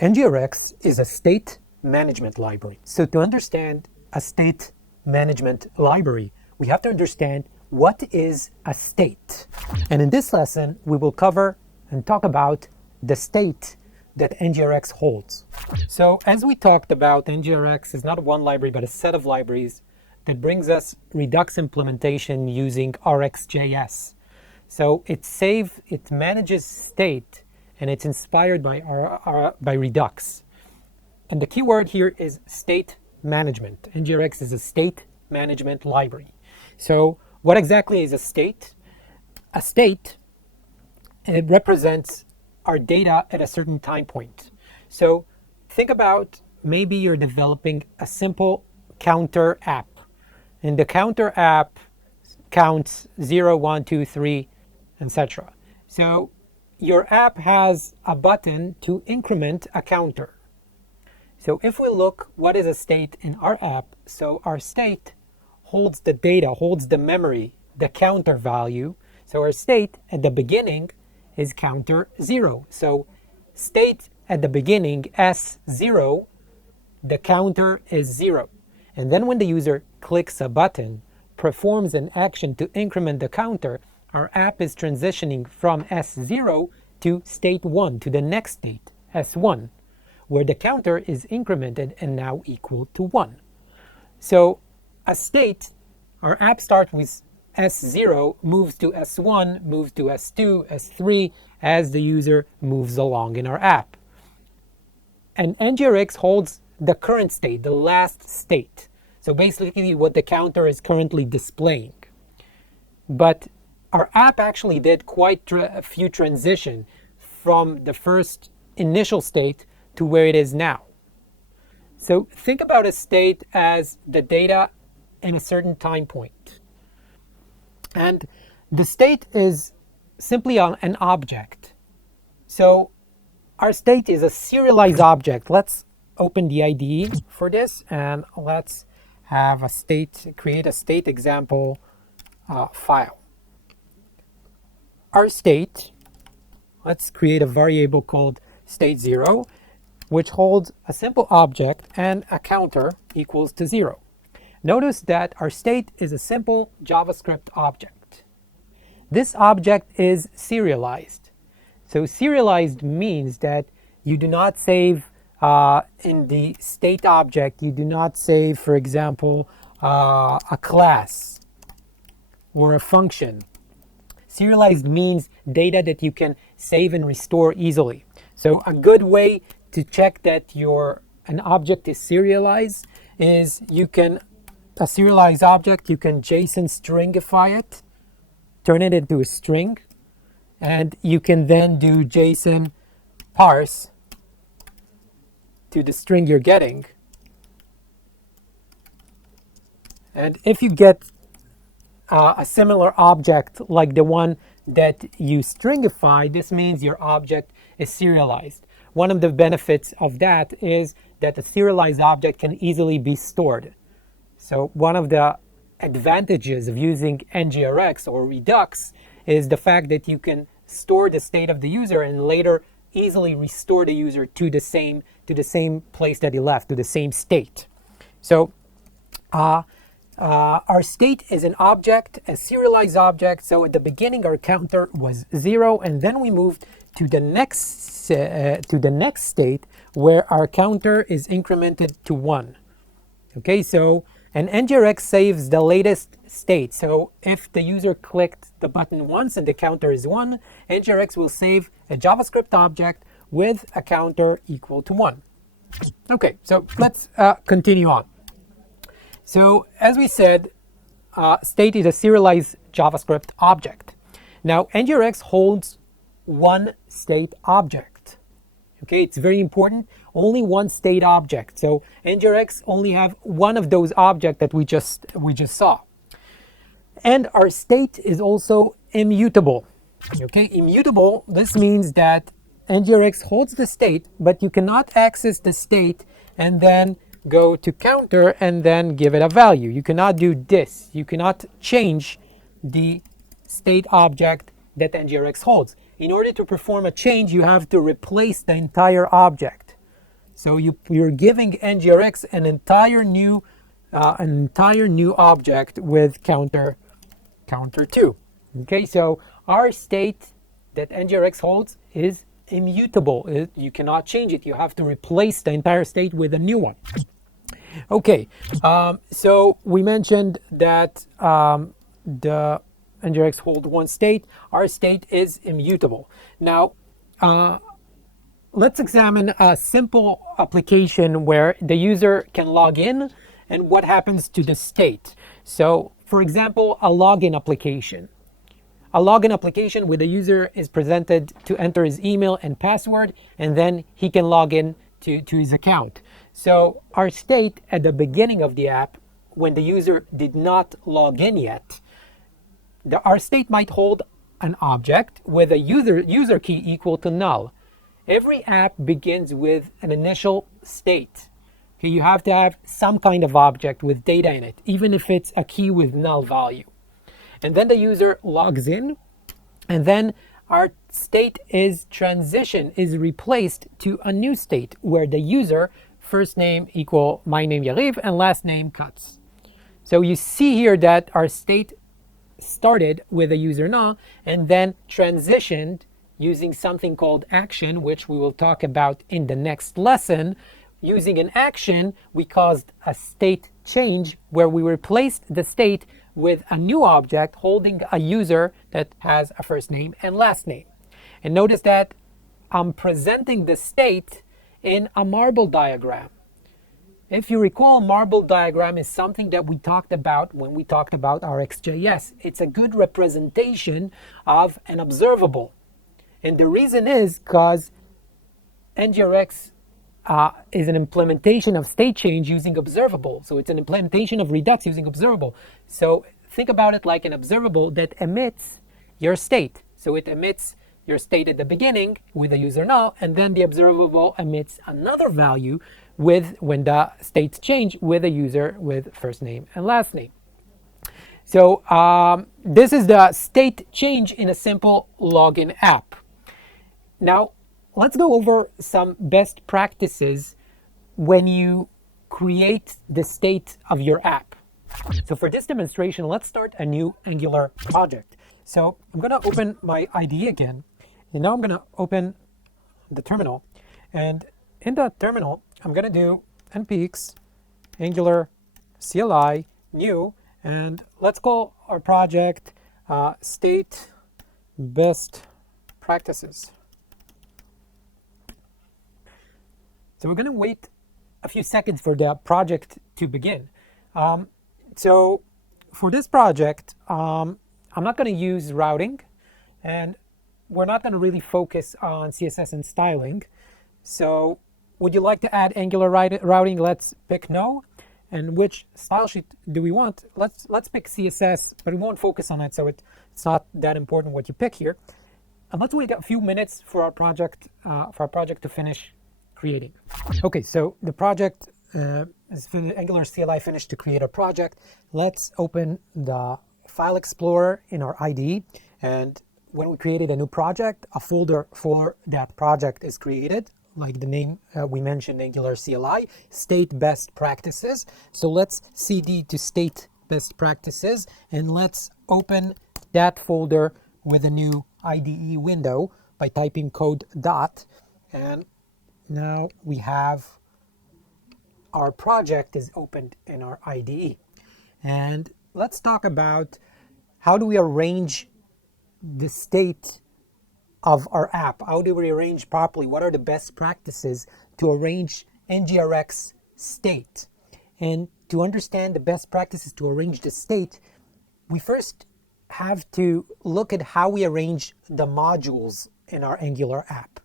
NGRX is a state management library. So to understand a state management library, we have to understand what is a state. And in this lesson, we will cover and talk about the state that NGRX holds. So as we talked about, NGRX is not one library, but a set of libraries that brings us Redux implementation using RxJS. So it manages state, and it's inspired by Redux. And the key word here is state management. NGRX is a state management library. So what exactly is a state? A state, it represents our data at a certain time point. So think about maybe you're developing a simple counter app. And the counter app counts 0, 1, 2, 3, etc. So your app has a button to increment a counter. So if we look what is a state in our app, so our state holds the data, holds the memory, the counter value. So our state at the beginning is counter 0. So state at the beginning S0, the counter is 0. And then when the user clicks a button, performs an action to increment the counter, our app is transitioning from S0 to state 1, to the next state, S1, where the counter is incremented and now equal to 1. So a state, our app starts with S0, moves to S1, moves to S2, S3, as the user moves along in our app. And NGRX holds the current state, the last state. So basically what the counter is currently displaying. But our app actually did quite a few transitions from the first initial state to where it is now. So think about a state as the data in a certain time point. And the state is simply an object. So our state is a serialized object. Let's open the IDE for this and let's have a state, create a state example file. Our state, let's create a variable called state0, which holds a simple object and a counter equals to 0. Notice that our state is a simple JavaScript object. This object is serialized. So serialized means that you do not save in the state object, you do not save, for example, a class or a function. Serialized means data that you can save and restore easily. So a good way to check that an object is serialized is a serialized object, you can JSON stringify it, turn it into a string, and you can then do JSON parse to the string you're getting. And if you get a similar object like the one that you stringify, this means your object is serialized. One of the benefits of that is that a serialized object can easily be stored. So one of the advantages of using NGRX or Redux is the fact that you can store the state of the user and later easily restore the user to the same place that he left, to the same state. So our state is an object, a serialized object. So at the beginning, our counter was 0, and then we moved to the next state where our counter is incremented to 1. Okay, so and NGRX saves the latest state. So if the user clicked the button once and the counter is 1, NGRX will save a JavaScript object with a counter equal to 1. Okay, so let's continue on. So as we said, state is a serialized JavaScript object. Now NGRX holds one state object. Okay, it's very important. Only one state object. So NGRX only have one of those objects that we just saw. And our state is also immutable. Okay, immutable, this means that NGRX holds the state, but you cannot access the state and then go to counter and then give it a value. You cannot do this. You cannot change the state object that NGRX holds. In order to perform a change, you have to replace the entire object. So you're giving NGRX an entire new object with counter 2. Okay, so our state that NGRX holds is immutable. You cannot change it. You have to replace the entire state with a new one. Okay, so we mentioned that the NGRX hold one state. Our state is immutable. Now, let's examine a simple application where the user can log in and what happens to the state. So, for example, a login application. A login application where the user is presented to enter his email and password, and then he can log in to his account. So our state at the beginning of the app, when the user did not log in yet, our state might hold an object with a user key equal to null. Every app begins with an initial state. Okay, you have to have some kind of object with data in it, even if it's a key with null value. And then the user logs in, and then our state is replaced to a new state where the user first name equal my name Yariv and last name Katz. So you see here that our state started with a user null and then transitioned using something called action, which we will talk about in the next lesson. Using an action, we caused a state change where we replaced the state with a new object holding a user that has a first name and last name. And notice that I'm presenting the state in a marble diagram. If you recall, marble diagram is something that we talked about when we talked about RxJS. It's a good representation of an observable. And the reason is because NGRX is an implementation of state change using observable. So it's an implementation of Redux using observable. So think about it like an observable that emits your state. So it emits your state at the beginning with a user null, and then the observable emits another value when the states change with a user with first name and last name. So this is the state change in a simple login app. Now, let's go over some best practices when you create the state of your app. So for this demonstration, let's start a new Angular project. So I'm going to open my IDE again, and now I'm going to open the terminal. And in the terminal, I'm going to do npx Angular CLI new, and let's call our project state best practices. So we're going to wait a few seconds for the project to begin. So for this project, I'm not going to use routing, and we're not going to really focus on CSS and styling. So would you like to add Angular routing? Let's pick no. And which style sheet do we want? Let's pick CSS, but we won't focus on it, so it's not that important what you pick here. And let's wait a few minutes for our project to finish creating. Okay, so the project Angular CLI finished to create a project. Let's open the File Explorer in our IDE, and when we created a new project, a folder for that project is created, like the name we mentioned, Angular CLI, State Best Practices. So let's cd to State Best Practices, and let's open that folder with a new IDE window by typing code dot, and now we have our project is opened in our IDE. And let's talk about how do we arrange the state of our app. How do we arrange properly? What are the best practices to arrange NGRX state? And to understand the best practices to arrange the state, we first have to look at how we arrange the modules in our Angular app.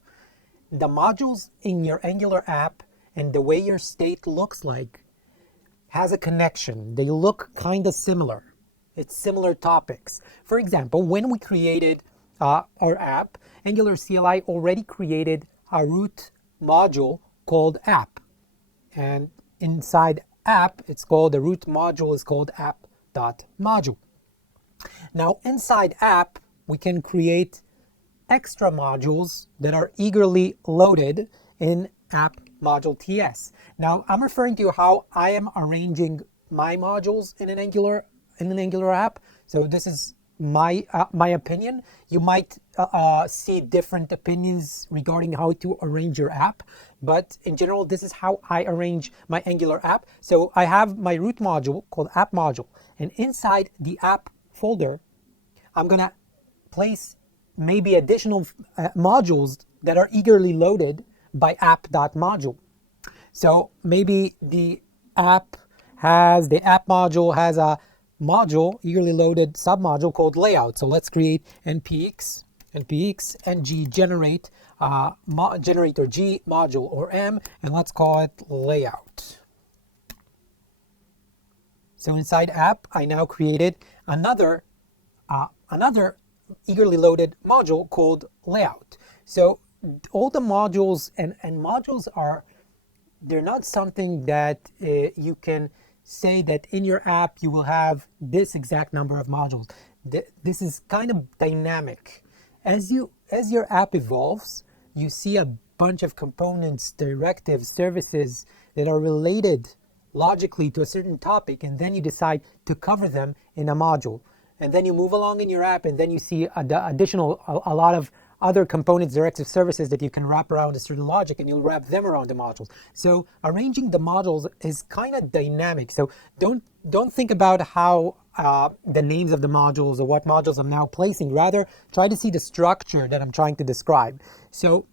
The modules in your Angular app and the way your state looks like has a connection. They look kind of similar. It's similar topics. For example, when we created our app, Angular CLI already created a root module called app. And inside app, the root module is called app.module. Now, inside app, we can create extra modules that are eagerly loaded in app module TS. Now I'm referring to how I am arranging my modules in an Angular app. So this is my opinion. You might see different opinions regarding how to arrange your app, but in general, this is how I arrange my Angular app. So I have my root module called app module, and inside the app folder, I'm gonna place maybe additional modules that are eagerly loaded by app.module. So maybe the app module has a module, eagerly loaded submodule called layout. So let's create npx ng generate generator g module or m, and let's call it layout. So inside app, I now created another eagerly loaded module called layout. So all the modules and modules they're not something that you can say that in your app you will have this exact number of modules. This is kind of dynamic. As your app evolves, you see a bunch of components, directives, services that are related logically to a certain topic, and then you decide to cover them in a module. And then you move along in your app, and then you see a lot of other components, directive services that you can wrap around a certain logic, and you'll wrap them around the modules. So arranging the modules is kind of dynamic. So don't think about how the names of the modules or what modules I'm now placing. Rather, try to see the structure that I'm trying to describe. So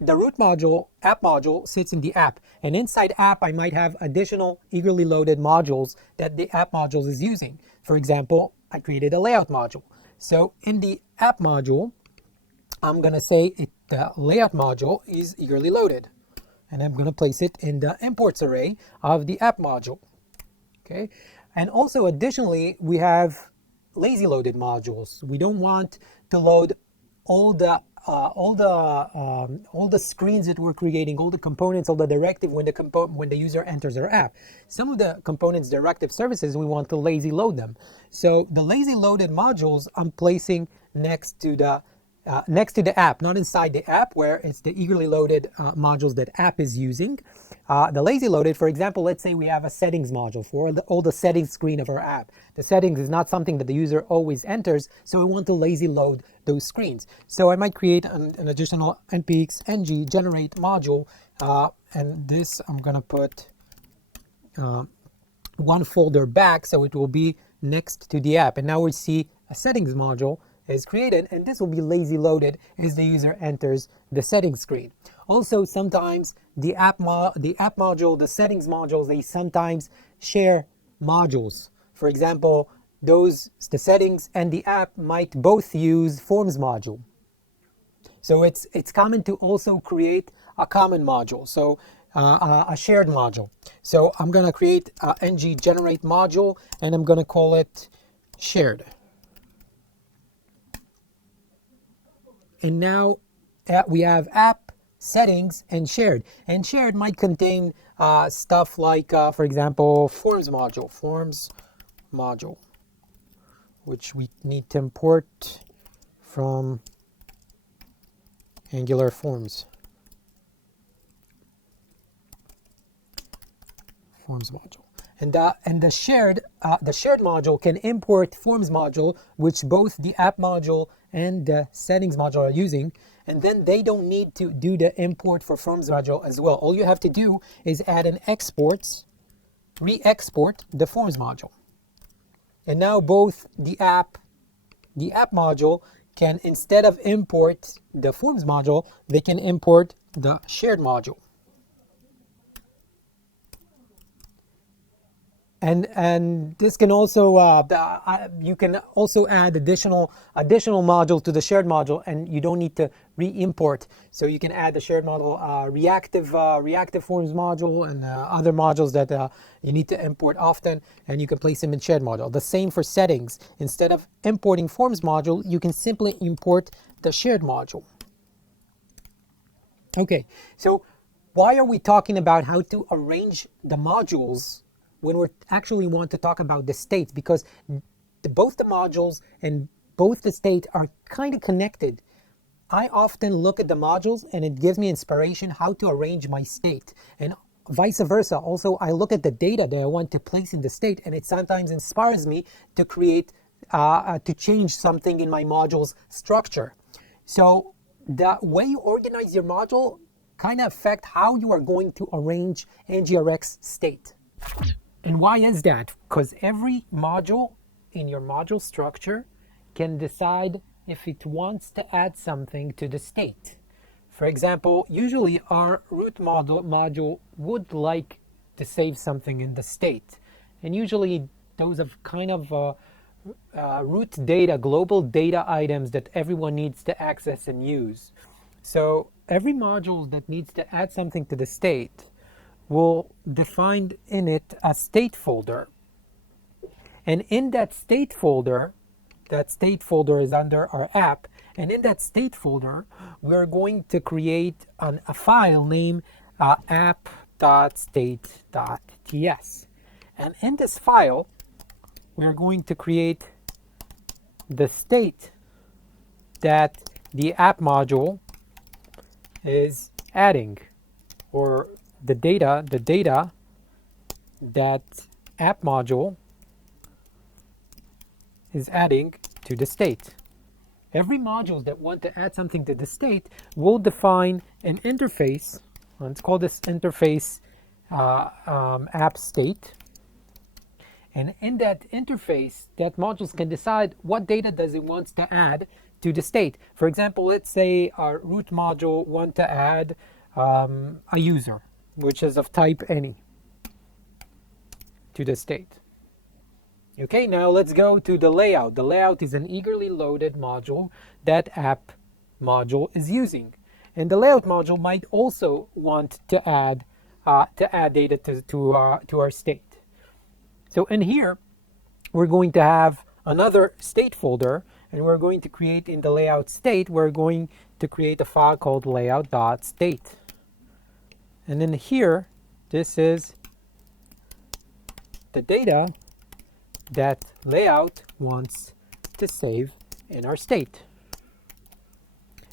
the root module, app module, sits in the app, and inside app I might have additional eagerly loaded modules that the app modules is using. For example, I created a layout module. So in the app module, I'm going to say the layout module is eagerly loaded, and I'm going to place it in the imports array of the app module. Okay, and also additionally, we have lazy loaded modules. We don't want to load all the screens that we're creating, all the components, all the directive when the user enters our app. Some of the components, directive services, we want to lazy load them. So the lazy loaded modules I'm placing next to the app, not inside the app where it's the eagerly loaded modules that app is using. The lazy loaded, for example, let's say we have a settings module for all the settings screen of our app. The settings is not something that the user always enters, so we want to lazy load those screens. So I might create an additional npx ng generate module, and this I'm going to put one folder back, so it will be next to the app. And now we see a settings module is created, and this will be lazy loaded as the user enters the settings screen. Also, sometimes the app module, the settings modules, they sometimes share modules. For example, the settings and the app might both use forms module. So it's common to also create a common module, so a shared module. So I'm going to create ng generate module, and I'm going to call it shared. And now we have app, settings, and shared. And shared might contain stuff like, for example, forms module, which we need to import from Angular forms module. And the shared module can import forms module, which both the app module and the settings module are using, and then they don't need to do the import for forms module as well. All you have to do is add an re-export the forms module. And now both the app module can, instead of import the forms module, they can import the shared module. And this can also you can also add additional module to the shared module, and you don't need to re-import. So you can add the shared module reactive forms module and other modules that you need to import often, and you can place them in shared module. The same for settings. Instead of importing forms module, you can simply import the shared module. Okay, so why are we talking about how to arrange the modules when we actually want to talk about the states? Because both the modules and both the state are kind of connected. I often look at the modules and it gives me inspiration how to arrange my state. And vice versa. Also, I look at the data that I want to place in the state and it sometimes inspires me to create, to change something in my module's structure. So the way you organize your module kind of affect how you are going to arrange NGRX state. And why is that? Because every module in your module structure can decide if it wants to add something to the state. For example, usually our root module would like to save something in the state. And usually those are kind of root data, global data items that everyone needs to access and use. So every module that needs to add something to the state will define in it a state folder. And in that state folder is under our app. And in that state folder, we're going to create a file named app.state.ts. And in this file, we're going to create the state that the app module is adding, or the data that app module is adding to the state. Every module that want to add something to the state will define an interface. Let's call this interface app state. And in that interface, that modules can decide what data does it want to add to the state. For example, let's say our root module want to add a user, which is of type any, to the state. Okay, now let's go to the layout. The layout is an eagerly loaded module that app module is using. And the layout module might also want to add data to our state. So in here, we're going to have another state folder, and we're going to create in the layout state, we're going to create a file called layout.state. And then here, this is the data that layout wants to save in our state.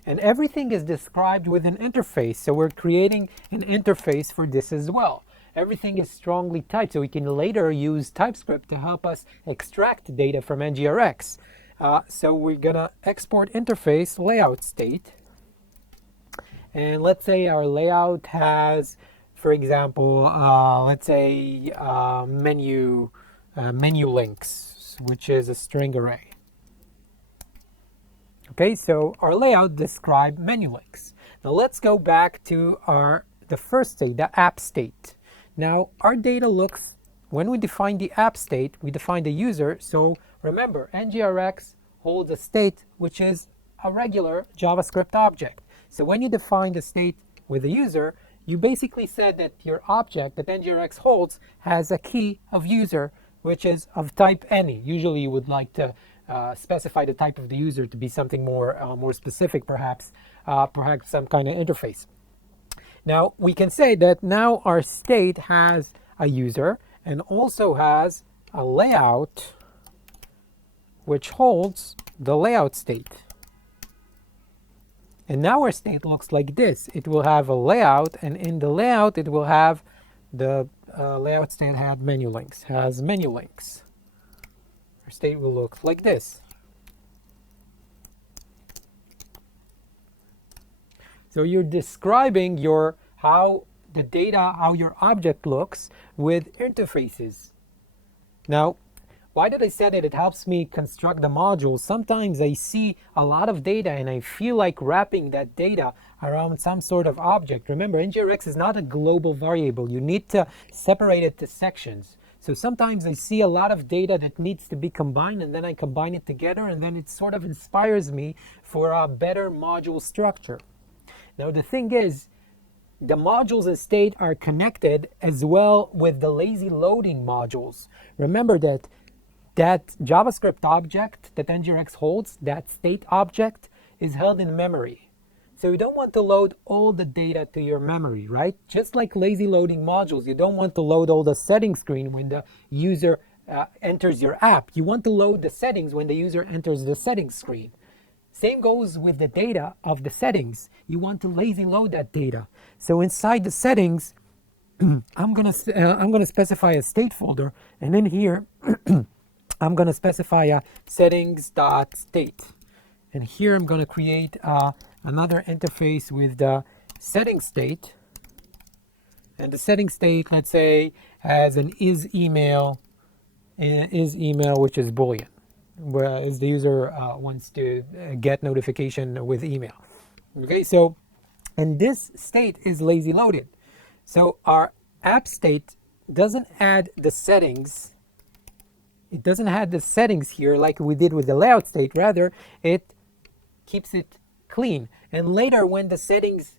And everything is described with an interface, so we're creating an interface for this as well. Everything is strongly typed, so we can later use TypeScript to help us extract data from NGRX. So we're gonna export interface layout state. And let's say our layout has, for example, let's say menu links, which is a string array. Okay, so our layout describes menu links. Now let's go back to the first state, the app state. Now our data looks, when we define the app state, we define the user. So remember, NGRX holds a state which is a regular JavaScript object. So when you define the state with a user, you basically said that your object that NGRX holds has a key of user, which is of type any. Usually you would like to specify the type of the user to be something more specific, perhaps some kind of interface. Now we can say that now our state has a user and also has a layout which holds the layout state. And now our state looks like this. It will have a layout, and in the layout it will have the layout state has menu links. Our state will look like this. So you're describing how your object looks with interfaces. Now, why did I say that it helps me construct the module? Sometimes I see a lot of data and I feel like wrapping that data around some sort of object. Remember, NGRX is not a global variable. You need to separate it to sections. So sometimes I see a lot of data that needs to be combined, and then I combine it together, and then it sort of inspires me for a better module structure. Now the thing is, the modules and state are connected as well with the lazy loading modules. Remember that JavaScript object that NGRX holds, that state object, is held in memory. So you don't want to load all the data to your memory, right? Just like lazy loading modules, you don't want to load all the settings screen when the user enters your app. You want to load the settings when the user enters the settings screen. Same goes with the data of the settings. You want to lazy load that data. So inside the settings, I'm gonna specify a state folder, and in here I'm gonna specify a settings.state, and here I'm gonna create another interface with the setting state, and the setting state, let's say, has an is email which is boolean, whereas the user wants to get notification with email. Okay, so, and this state is lazy loaded. So our app state doesn't add the settings. It doesn't add the settings here like we did with the layout state. Rather, it keeps it clean. And later, when the settings,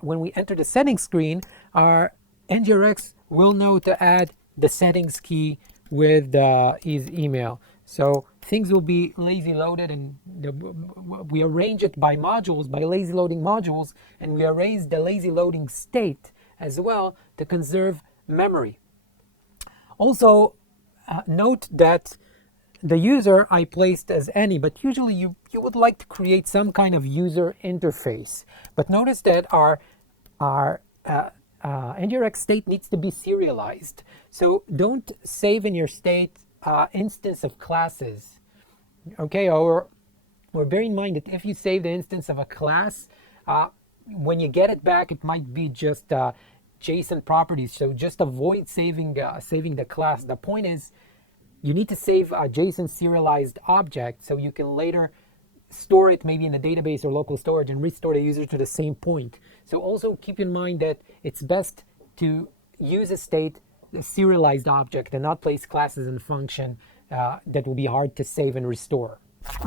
when we enter the settings screen, our NGRX will know to add the settings key with the is email. So things will be lazy loaded, and we arrange it by modules, by lazy loading modules, and we arrange the lazy loading state as well to conserve memory. Also, note that the user I placed as any, but usually you would like to create some kind of user interface. But notice that our NGRX state needs to be serialized. So don't save in your state instance of classes. Okay, or bear in mind that if you save the instance of a class, when you get it back, it might be just JSON properties. So just avoid saving the class. The point is, you need to save a JSON serialized object so you can later store it maybe in a database or local storage and restore the user to the same point. So also keep in mind that it's best to use a serialized object and not place classes and function that will be hard to save and restore.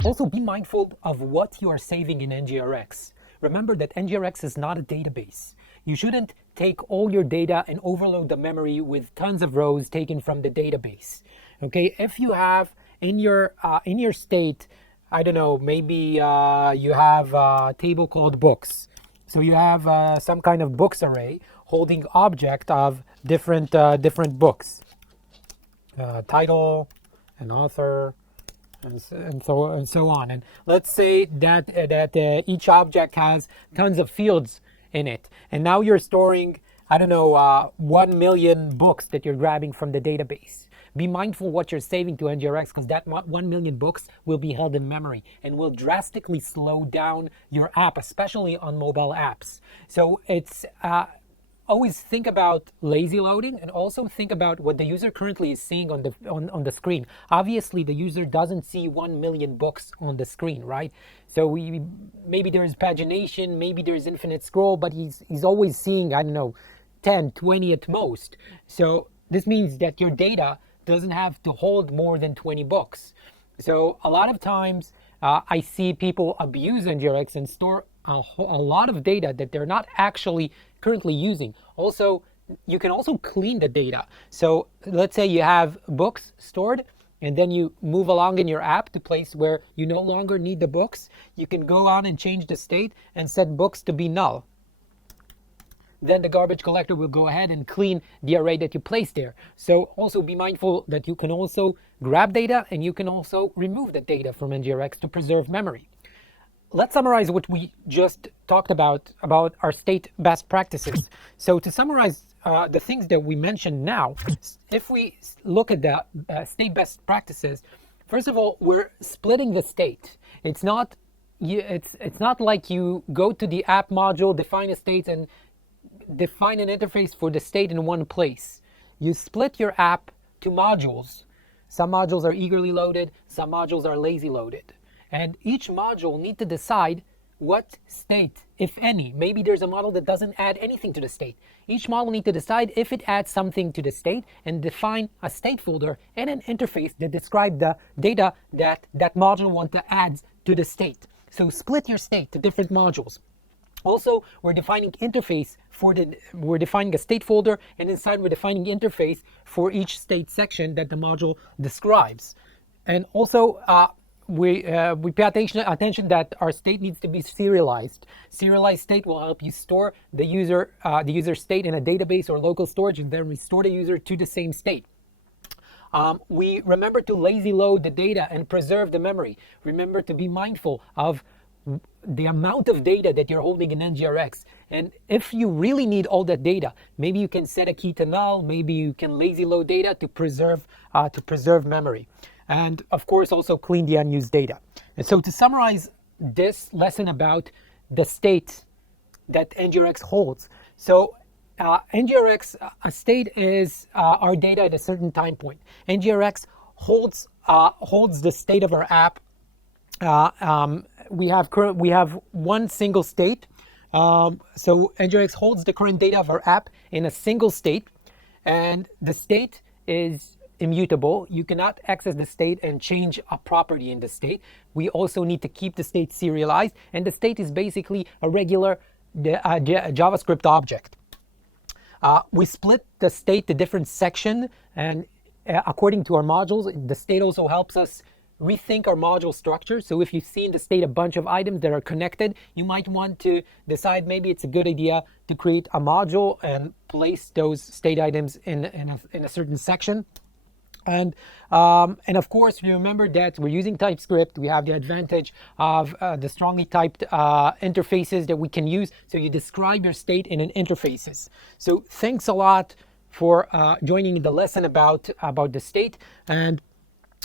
Also, be mindful of what you are saving in NGRX. Remember that NGRX is not a database. You shouldn't take all your data and overload the memory with tons of rows taken from the database. Okay, if you have in your state, I don't know, maybe you have a table called books. So you have some kind of books array holding object of different books, title and author, and so on. And let's say that each object has tons of fields in it, and now you're storing, I don't know, 1 million books that you're grabbing from the database. Be mindful what you're saving to NGRX, because that 1 million books will be held in memory and will drastically slow down your app, especially on mobile apps. So it's always think about lazy loading, and also think about what the user currently is seeing on the screen. Obviously, the user doesn't see 1 million books on the screen, right? So maybe there's pagination, maybe there's infinite scroll, but he's always seeing, I don't know, 10, 20 at most. So this means that your data doesn't have to hold more than 20 books. So a lot of times I see people abuse NGRX and store a lot of data that they're not actually currently using. Also, you can also clean the data. So let's say you have books stored, and then you move along in your app to place where you no longer need the books. You can go on and change the state and set books to be null. Then the garbage collector will go ahead and clean the array that you placed there. So also be mindful that you can also grab data, and you can also remove the data from NGRX to preserve memory. Let's summarize what we just talked about our state best practices. So to summarize the things that we mentioned now, if we look at the state best practices, first of all, we're splitting the state. It's not like you go to the app module, define a state, and define an interface for the state in one place. You split your app to modules. Some modules are eagerly loaded, some modules are lazy loaded. And each module needs to decide what state, if any. Maybe there's a model that doesn't add anything to the state. Each model needs to decide if it adds something to the state and define a state folder and an interface that describe the data that module wants to add to the state. So split your state to different modules. Also, we're defining interface we're defining a state folder, and inside we're defining interface for each state section that the module describes. And also, we pay attention that our state needs to be serialized. Serialized state will help you store the user state in a database or local storage, and then restore the user to the same state. We remember to lazy load the data and preserve the memory. Remember to be mindful of the amount of data that you're holding in NGRX. And if you really need all that data, maybe you can set a key to null, maybe you can lazy load data to preserve memory. And of course, also clean the unused data. And so to summarize this lesson about the state that NGRX holds. So NGRX state is our data at a certain time point. NGRX holds the state of our app. We have one single state. So NGRX holds the current data of our app in a single state, and the state is immutable. You cannot access the state and change a property in the state. We also need to keep the state serialized, and the state is basically a regular JavaScript object. We split the state to different sections, and according to our modules, the state also helps us rethink our module structure. So if you see in the state a bunch of items that are connected, you might want to decide maybe it's a good idea to create a module and place those state items in a certain section. And of course, remember that we're using TypeScript. We have the advantage of the strongly typed interfaces that we can use. So you describe your state in an interfaces. So thanks a lot for joining the lesson about the state. And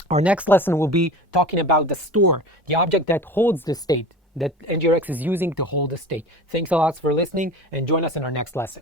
our next lesson will be talking about the store, the object that holds the state, that NGRX is using to hold the state. Thanks a lot for listening, and join us in our next lesson.